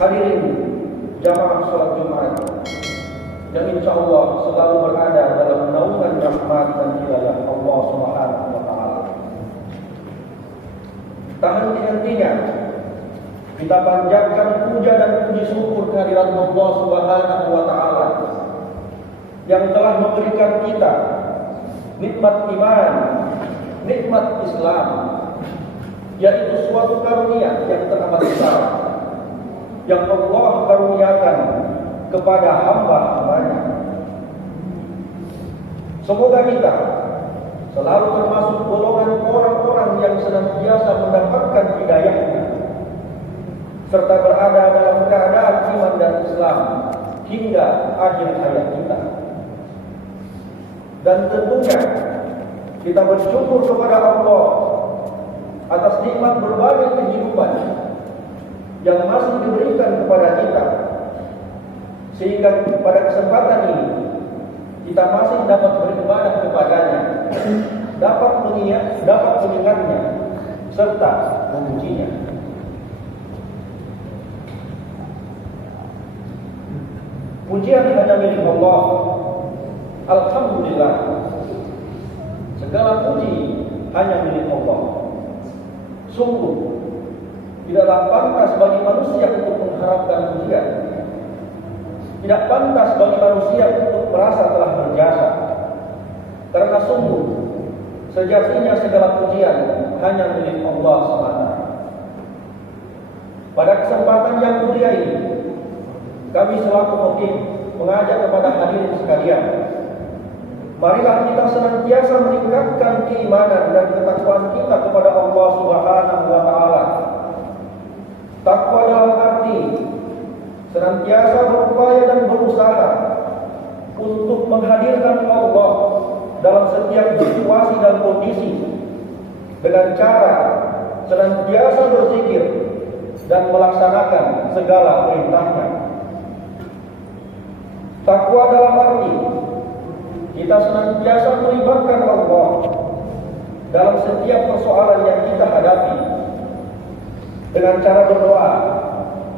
Hadirin jamaah sholat Jumat yang insya Allah selalu berada dalam naungan rahmat dan hidayah Allah Subhanahu wa Ta'ala. Tak henti-hentinya kita panjatkan puja dan puji syukur kehadirat Allah Subhanahu wa Ta'ala yang telah memberikan kita nikmat iman, nikmat Islam, yaitu suatu karunia yang teramat besar yang Allah karuniakan kepada hamba-hambanya. Semoga kita selalu termasuk golongan orang-orang yang senantiasa mendapatkan hidayahnya serta berada dalam keadaan iman dan Islam hingga akhir hayat kita. Dan tentunya kita bersyukur kepada Allah atas nikmat berbagai kehidupan yang masih diberikan kepada kita, sehingga pada kesempatan ini kita masih dapat beribadah kepadanya, dapat mengingatnya serta memujinya. Pujian hanya milik Allah. Alhamdulillah, segala puji hanya milik Allah. Sungguh tidaklah pantas bagi manusia untuk mengharapkan pujian. Tidak pantas bagi manusia untuk merasa telah berjasa. Karena sungguh sejatinya segala pujian hanya milik Allah semata. Pada kesempatan yang mulia ini, kami selaku khotib mengajak kepada hadirin sekalian, marilah kita senantiasa meningkatkan keimanan dan ketakwaan kita kepada Allah Subhanahu wa Ta'ala. Takwa dalam arti senantiasa berupaya dan berusaha untuk menghadirkan Allah dalam setiap situasi dan kondisi dengan cara senantiasa berzikir dan melaksanakan segala perintahnya. Takwa dalam arti kita senantiasa melibatkan Allah dalam setiap persoalan yang kita hadapi dengan cara berdoa,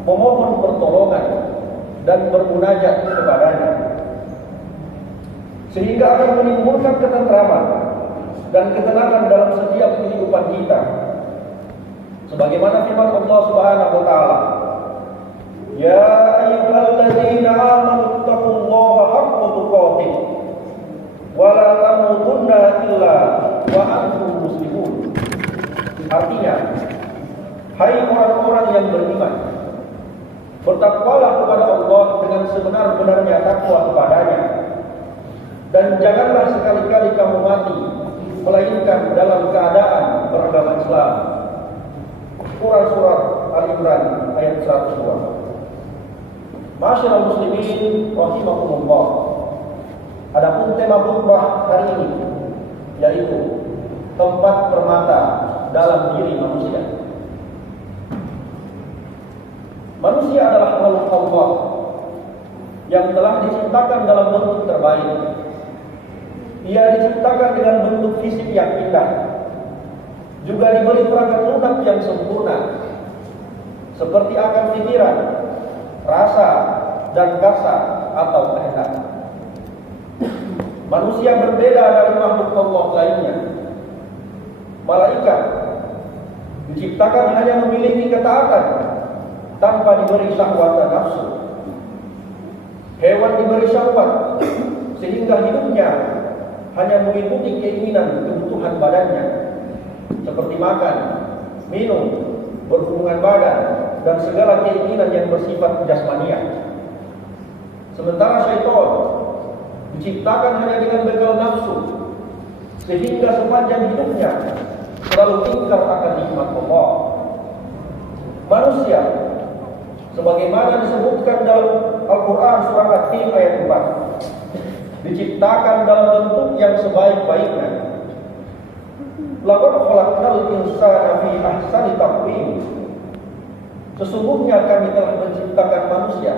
memohon pertolongan dan bermunajat kepadanya, sehingga akan menimbulkan ketentraman dan ketenangan dalam setiap kehidupan kita. Sebagaimana firman Allah Subhanahu wa Ta'ala, "Ya ayyuhalladzina amanu taqullaha haqqa tuqatih wa la tamutunna illa wa antum muslimun." Artinya, hai orang-orang yang beriman, bertakwalah kepada Allah dengan sebenar-benarnya takwa kepadanya, dan janganlah sekali-kali kamu mati melainkan dalam keadaan beragama Islam. Quran Surat Al-Imran ayat 102. Masyaallah muslimin rahimakumullah. Adapun tema khutbah hari ini yaitu tempat permata dalam diri manusia. Manusia adalah makhluk Allah yang telah diciptakan dalam bentuk terbaik. Ia diciptakan dengan bentuk fisik yang indah, juga diberi perangkat lunak yang sempurna, seperti akal pikiran, rasa, dan kasar atau kehendak. Manusia berbeda dari makhluk Allah lainnya. Malaikat diciptakan hanya memiliki ketaatan tanpa diberi syahwat dan nafsu. Hewan diberi syahwat sehingga hidupnya hanya mengikuti keinginan kebutuhan badannya, seperti makan, minum, berhubungan badan, dan segala keinginan yang bersifat jasmania. Sementara syaitan diciptakan hanya dengan bekal nafsu, sehingga sepanjang hidupnya selalu ingkar akan nikmat Allah. Manusia, sebagaimana disebutkan dalam Al-Quran surah At-Tin ayat 4, diciptakan dalam bentuk yang sebaik-baiknya. Laqad khalaqnal insana fi ahsani taqwim. Sesungguhnya kami telah menciptakan manusia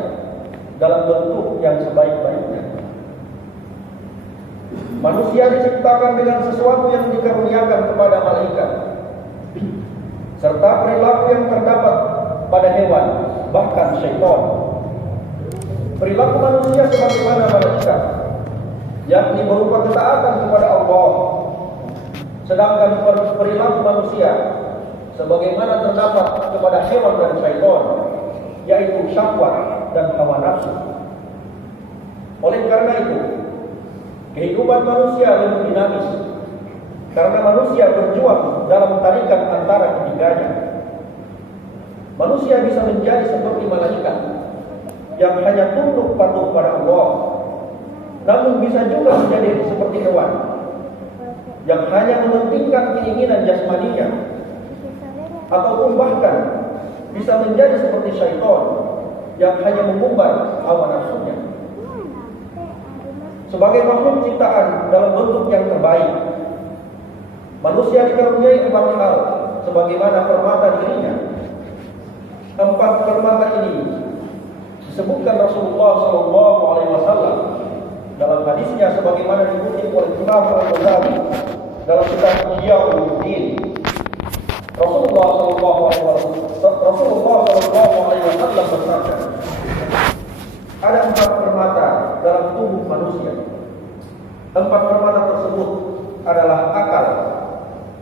dalam bentuk yang sebaik-baiknya. Manusia diciptakan dengan sesuatu yang dikaruniakan kepada malaikat, serta perilaku yang terdapat pada hewan bahkan syaitan. Perilaku manusia sebagaimana malaikat, yakni berupa ketaatan kepada Allah. Sedangkan perilaku manusia sebagaimana terdapat kepada hewan dan syaitan, yaitu syahwat dan hawa nafsu. Oleh karena itu, kehidupan manusia lebih dinamis, karena manusia berjuang dalam tarikan antara ketiganya. Manusia bisa menjadi seperti malaikat yang hanya tunduk patuh pada Allah, namun bisa juga menjadi seperti hewan yang hanya mementingkan keinginan jasmaninya, ataupun bahkan bisa menjadi seperti syaitan yang hanya mengumbar hawa nafsunya. Sebagai makhluk ciptaan dalam bentuk yang terbaik, manusia dikaruniai 4 hal sebagaimana permata dirinya. 4 permata ini disebutkan Rasulullah SAW dalam hadisnya sebagaimana dikutip oleh Imam Al-Ghazali dalam kitab Ihya Ulumuddin. Rasulullah SAW bersabda, ada 4 permata dalam tubuh manusia. 4 permata tersebut adalah akal,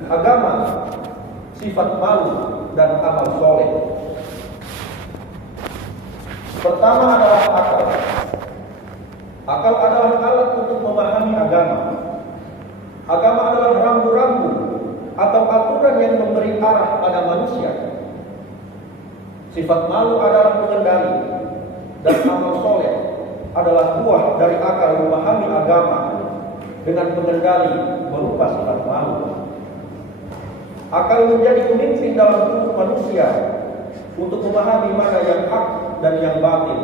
agama, sifat malu, dan amal soleh. Pertama adalah akal. Akal adalah alat untuk memahami agama. Agama adalah rambu-rambu atau aturan yang memberi arah pada manusia. Sifat malu adalah pengendali, dan amal soleh adalah buah dari akal memahami agama dengan pengendali berupa sifat malu. Akal menjadi pemimpin dalam tubuh manusia untuk memahami mana yang hak dan yang batil,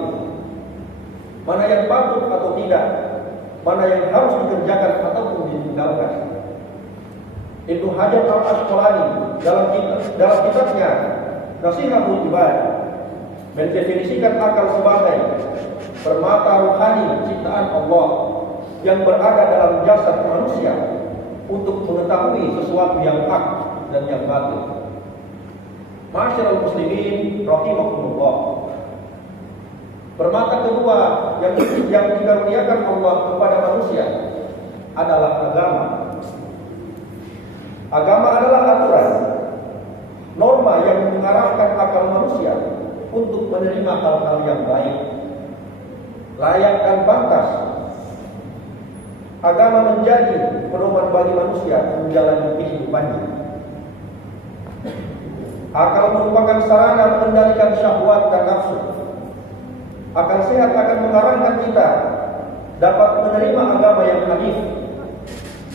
mana yang patut atau tidak, mana yang harus dikerjakan ataupun ditinggalkan. Ibnu Hajar Al-Asqalani dalam kitabnya Nasihatul Ibad mendefinisikan akal sebagai permata ruhani ciptaan Allah yang berada dalam jasad manusia untuk mengetahui sesuatu yang hak dan yang batil. Ma'asyiral muslimin rahimakumullah. Permata kedua yang dikaruniakan Allah kepada manusia adalah agama. Agama adalah aturan, norma yang mengarahkan akal manusia untuk menerima hal-hal yang baik, layak dan pantas. Agama menjadi pedoman bagi manusia menjalani kehidupannya. Akal merupakan sarana mengendalikan syahwat dan nafsu. Akal sehat akan mengarahkan kita dapat menerima agama yang hanif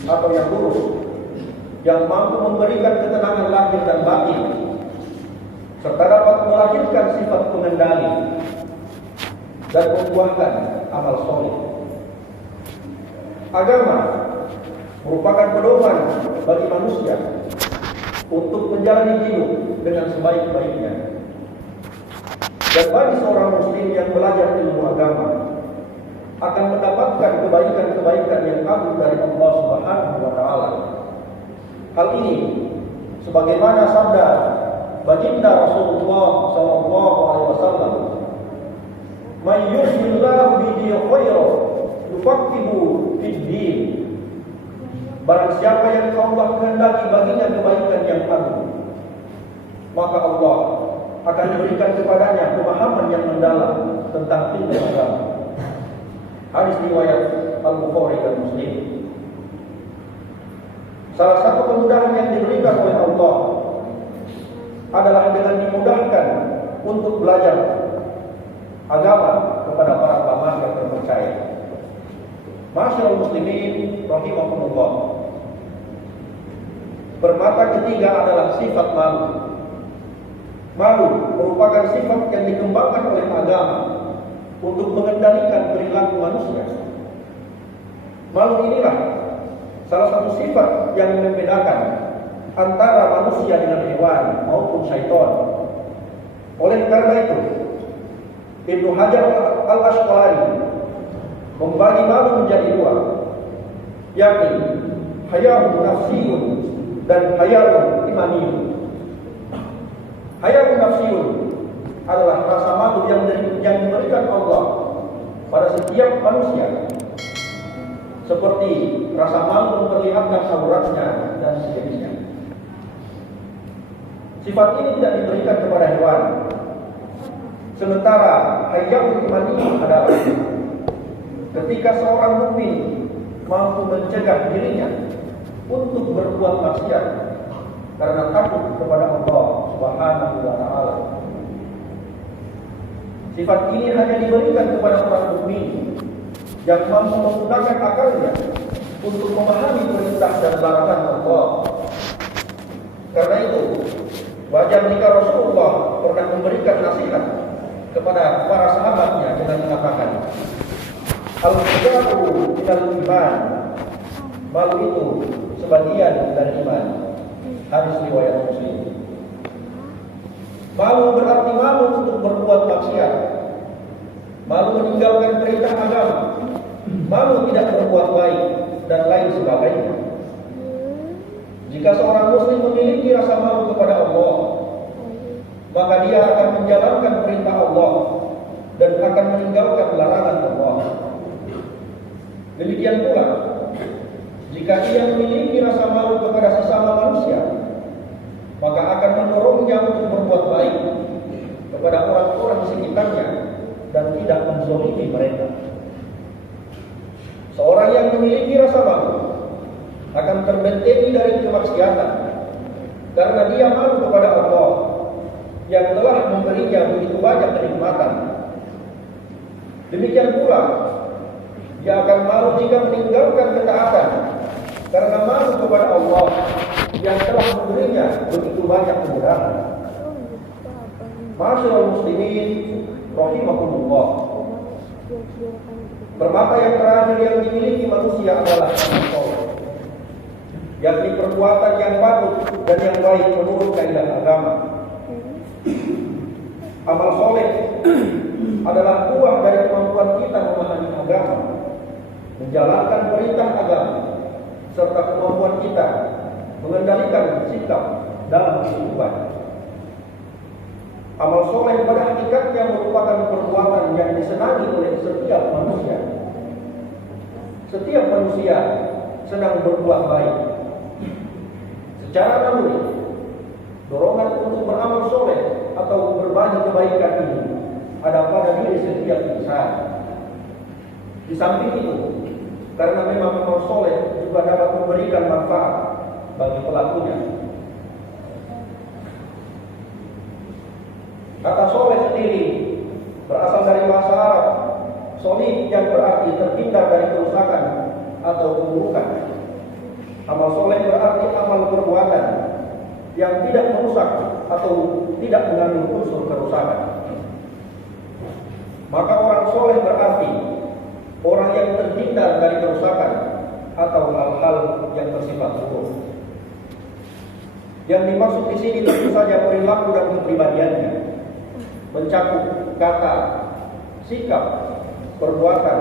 atau yang lurus, yang mampu memberikan ketenangan lahir dan batin, serta dapat melahirkan sifat pengendali dan membuahkan amal soleh. Agama merupakan pedoman bagi manusia untuk menjalani hidup dengan sebaik-baiknya. Dan bagi seorang muslim yang belajar ilmu agama akan mendapatkan kebaikan-kebaikan yang agung dari Allah Subhanahu wa taala. Hal ini sebagaimana sabda baginda Rasulullah sallallahu alaihi wasallam, "Man yuridillahu bihi khairan yufaqihu fid din." Barang siapa yang Allah kehendaki baginya kebaikan yang agung, maka Allah akan memberikan kepadanya pemahaman yang mendalam tentang ilmu agama. Hadis riwayat Al-Bukhari dan Muslim. Salah satu kemudahan yang diberikan oleh Allah adalah dengan dimudahkan untuk belajar agama kepada para ulama yang terpercaya. Ma'asyiral muslimin rahimakumullah. Permata ketiga adalah sifat malu. Malu merupakan sifat yang dikembangkan oleh agama untuk mengendalikan perilaku manusia. Malu inilah salah satu sifat yang membedakan antara manusia dengan hewan maupun syaitan. Oleh karena itu, Ibnu Hajar Al-Asqalani membagi malu menjadi 2, yakni hayaun nafsiyun dan hayaun imaniyun. Hayaun nafsiyun adalah rasa malu yang diberikan Allah pada setiap manusia, seperti rasa malu memperlihatkan auratnya dan sejenisnya. Sifat ini tidak diberikan kepada hewan. Sementara hayaul iman ini adalah ketika seorang mukmin mampu mencegah dirinya untuk berbuat maksiat karena takut kepada Allah Subhanahu wa taala. Sifat ini hanya diberikan kepada orang mukmin yang mampu menggunakan akalnya untuk memahami perintah dan larangan Allah. Karena itu, wajar jika Rasulullah pernah memberikan nasihat kepada para sahabatnya dengan mengatakan, al-hijau minal iman. Malu itu sebagian dari iman. Hadis riwayat Muslim. Malu berarti malu untuk berbuat maksiat, malu meninggalkan perintah agama, malu tidak berbuat baik, dan lain sebagainya. Jika seorang muslim memiliki rasa malu kepada Allah, maka dia akan menjalankan perintah Allah dan akan meninggalkan larangan Allah. Demikian pula, jika ia memiliki rasa malu kepada sesama manusia, maka akan mendorongnya untuk berbuat baik kepada orang-orang di sekitarnya dan tidak menzalimi mereka. Seorang yang memiliki rasa malu akan terbentengi dari kemaksiatan karena dia malu kepada Allah yang telah memberinya begitu banyak kenikmatan. Demikian pula, dia akan malu jika meninggalkan ketaatan karena malu kepada Allah yang telah memberinya begitu banyak kemudahan. Ma'asyiral muslimin rahimakumullah. Permata yang terakhir yang dimiliki manusia adalah amal soleh, yakni perbuatan yang patut dan yang baik menurut kaidah agama. Amal soleh adalah buah dari kemampuan kita memahami agama, menjalankan perintah agama, serta kemampuan kita mengendalikan sikap dalam kehidupan. Amal soleh pada hakikatnya merupakan perbuatan yang disenangi oleh setiap manusia. Setiap manusia sedang berbuat baik. Secara naluri, dorongan untuk beramal soleh atau berbagi kebaikan ini ada pada diri setiap insan. Di samping itu, karena memang amal soleh juga dapat memberikan manfaat bagi pelakunya. Kata soleh sendiri berasal dari bahasa Arab solih yang berarti terhindar dari kerusakan atau keburukan. Amal soleh berarti amal perbuatan yang tidak merusak atau tidak mengandung unsur kerusakan. Maka orang soleh berarti orang yang terhindar dari kerusakan atau hal-hal yang bersifat buruk. Yang dimaksud di sini tentu saja perilaku dan kepribadiannya, mencakup kata, sikap, perbuatan,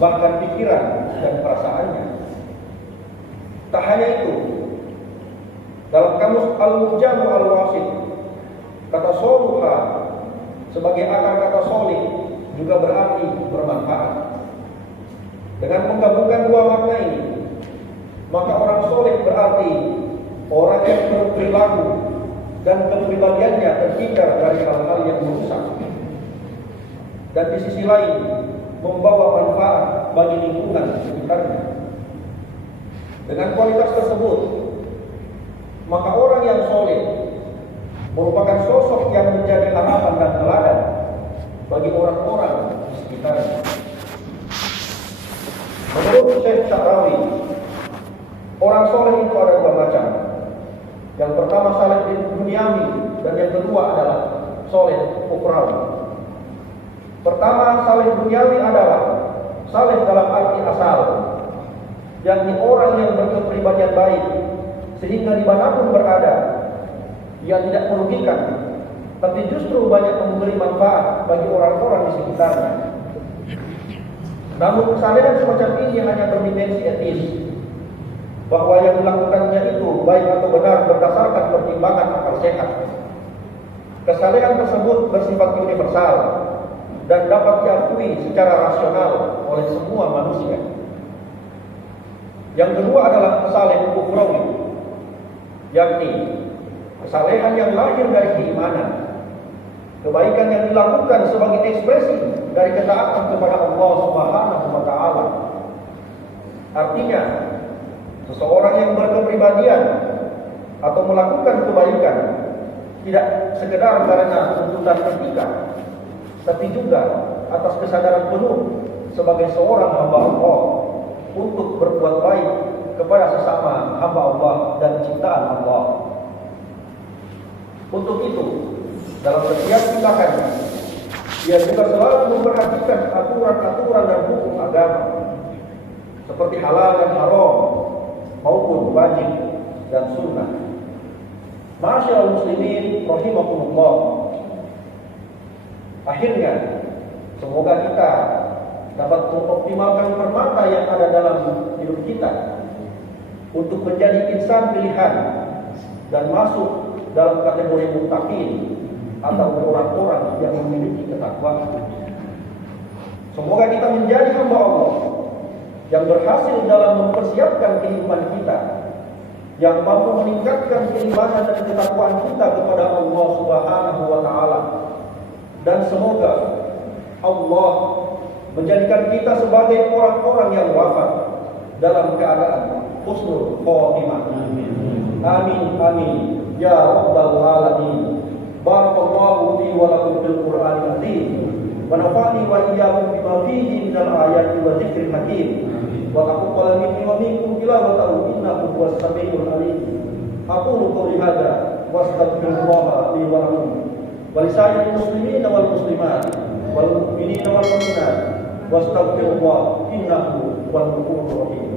bahkan pikiran dan perasaannya. Tak hanya itu, dalam kamus Al-Mujamu Al-Wasid, kata soluha sebagai akar kata solih juga berarti bermanfaat. Dengan menggabungkan dua makna ini, maka orang soleh berarti orang yang berperilaku dan kepribadiannya terhindar dari hal-hal yang merusak, dan di sisi lain membawa manfaat bagi lingkungan sekitarnya. Dengan kualitas tersebut, maka orang yang soleh merupakan sosok yang menjadi harapan dan teladan bagi orang-orang di sekitarnya. Menurut Syekh Sya'rawi, orang soleh itu ada dua macam. Yang pertama saleh duniawi dan yang kedua adalah soleh ukhrawi. Pertama saleh duniawi adalah saleh dalam arti asal, yakni orang yang berkepribadian baik sehingga dimanapun berada ia tidak merugikan, tapi justru banyak memberi manfaat bagi orang-orang di sekitarnya. Namun kesalahan semacam ini hanya berdimensi etis, bahwa yang dilakukannya itu baik atau benar berdasarkan pertimbangan akal sehat. Kesalehan tersebut bersifat universal dan dapat diakui secara rasional oleh semua manusia. Yang kedua adalah saleh ukhrawi, yakni kesalehan yang lahir dari keimanan, kebaikan yang dilakukan sebagai ekspresi dari ketaatan kepada Allah Subhanahu wa taala. Artinya, seseorang yang berkepribadian atau melakukan kebaikan tidak sekedar karena tuntutan etika, tapi juga atas kesadaran penuh sebagai seorang hamba Allah untuk berbuat baik kepada sesama hamba Allah dan ciptaan Allah. Untuk itu, dalam setiap tindakannya, dia juga selalu memperhatikan aturan-aturan dan hukum agama, seperti halal dan haram, maupun wajib dan sunnah. Ma'asyiral muslimin rahimakumullah. Akhirnya, semoga kita dapat mengoptimalkan permata yang ada dalam hidup kita untuk menjadi insan pilihan dan masuk dalam kategori muttaqin atau orang-orang yang memiliki ketakwaan. Semoga kita menjadi hamba Allah yang berhasil dalam mempersiapkan kehidupan kita, yang mampu meningkatkan keimanan dan ketakwaan kita kepada Allah Subhanahu wa taala. Dan semoga Allah menjadikan kita sebagai orang-orang yang wafat dalam keadaan husnul khotimah. Amin amin ya rabbal alamin. Barakallahu fi wa lakum fil Qur'anil azim. Wa nafa'ani wa iyyakum bima fihi minal ayati wa dzikril hakim. Wa taqabbal minni wa minkum tilawatahu innahu huwas samiul alim. Aqulu qawli hadza wa astaghfirullaha li wa lakum wa lisa'iril muslimin wal muslimat wal mu'minin wal mu'minat wastaghfirullah innahu huwal ghafurur rahim.